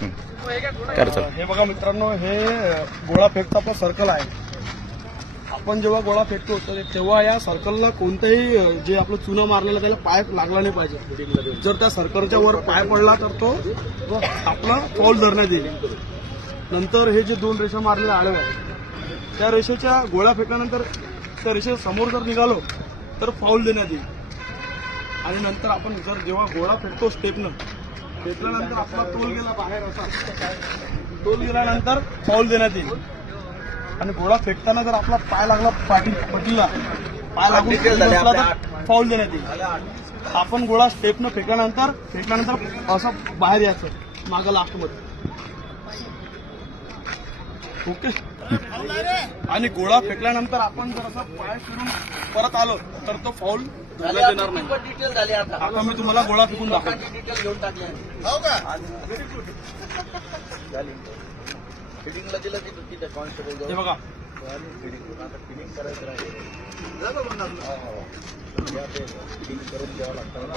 हे बघा मित्रांनो, हे गोळा फेकचा आपला सर्कल आहे. आपण जेव्हा गोळा फेकतो तेव्हा या सर्कलला कोणताही जे आपलं चुना मारलेला त्याला पाय लागला नाही पाहिजे. जर त्या सर्कलच्या वर पाय पडला तर तो आपला फाऊल धरण्यात येईल. नंतर हे जे 2 रेषा मारलेल्या आडव्या त्या रेषेच्या गोळा फेकल्यानंतर त्या रेषेच्या समोर जर निघालो तर फाऊल देण्यात येईल. आणि नंतर आपण जर जेव्हा गोळा फेकतो स्टेपनं फेकल्यानंतर आपला तोल गेला बाहेर, असा तोल गेल्यानंतर फाऊल देण्यात येईल. आणि गोळा फेकताना जर आपला पाय लागला पटीला पाय लागून बसला तर फाऊल देण्यात येईल. आपण गोळा स्टेपनं फेकल्यानंतर असं बाहेर यायचं मागं लास्टमध्ये. ओके. आणि गोळा फेकल्यानंतर आपण जर असं पाय फिरून परत आलो तर तो फाऊल देणार नाही. आता मी तुम्हाला गोळा फेकून दाखवतो. फिटिंगला दिलं की तिथे कॉन्स्टेबल हे बघा, फिटिंग करायचं राहील. फिटिंग करून द्यावं लागतं ना.